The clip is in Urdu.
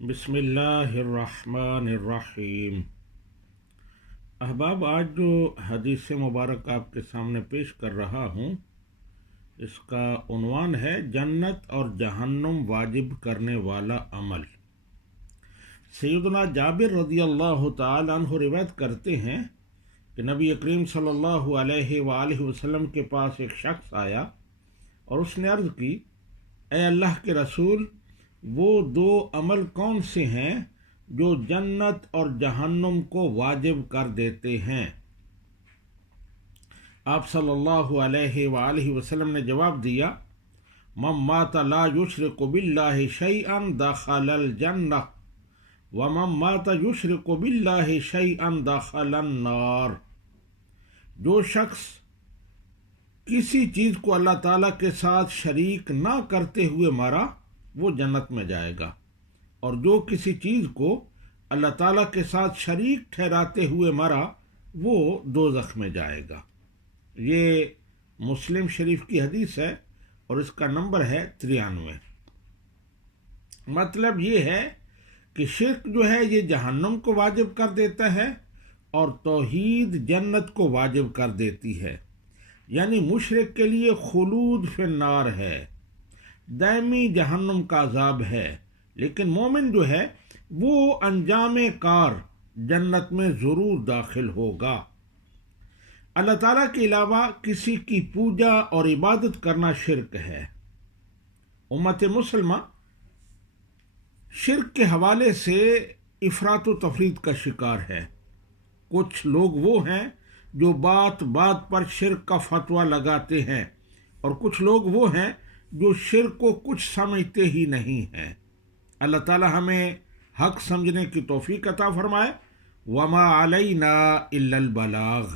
بسم اللہ الرحمن الرحیم۔ احباب، آج جو حدیث مبارک آپ کے سامنے پیش کر رہا ہوں، اس کا عنوان ہے جنت اور جہنم واجب کرنے والا عمل۔ سیدنا جابر رضی اللہ تعالی عنہ روایت کرتے ہیں کہ نبی کریم صلی اللہ علیہ وآلہ وسلم کے پاس ایک شخص آیا اور اس نے عرض کی، اے اللہ کے رسول، وہ دو عمل کون سے ہیں جو جنت اور جہنم کو واجب کر دیتے ہیں؟ آپ صلی اللہ علیہ وآلہ وسلم نے جواب دیا، من مات لا یشرک باللہ شیئا دخل الجنہ ومن مات یشرک باللہ شیئا دخل النار۔ جو شخص کسی چیز کو اللہ تعالیٰ کے ساتھ شریک نہ کرتے ہوئے مرا وہ جنت میں جائے گا، اور جو کسی چیز کو اللہ تعالیٰ کے ساتھ شریک ٹھہراتے ہوئے مرا وہ دوزخ میں جائے گا۔ یہ مسلم شریف کی حدیث ہے اور اس کا نمبر ہے 93۔ مطلب یہ ہے کہ شرک جو ہے یہ جہنم کو واجب کر دیتا ہے اور توحید جنت کو واجب کر دیتی ہے، یعنی مشرک کے لیے خلود فی النار ہے، دائمی جہنم کا عذاب ہے، لیکن مومن جو ہے وہ انجام کار جنت میں ضرور داخل ہوگا۔ اللہ تعالیٰ کے علاوہ کسی کی پوجا اور عبادت کرنا شرک ہے۔ امت مسلمہ شرک کے حوالے سے افراط و تفریط کا شکار ہے۔ کچھ لوگ وہ ہیں جو بات بات پر شرک کا فتویٰ لگاتے ہیں، اور کچھ لوگ وہ ہیں جو شرک کو کچھ سمجھتے ہی نہیں ہیں۔ اللہ تعالی ہمیں حق سمجھنے کی توفیق عطا فرمائے۔ وما علینا الا البلاغ۔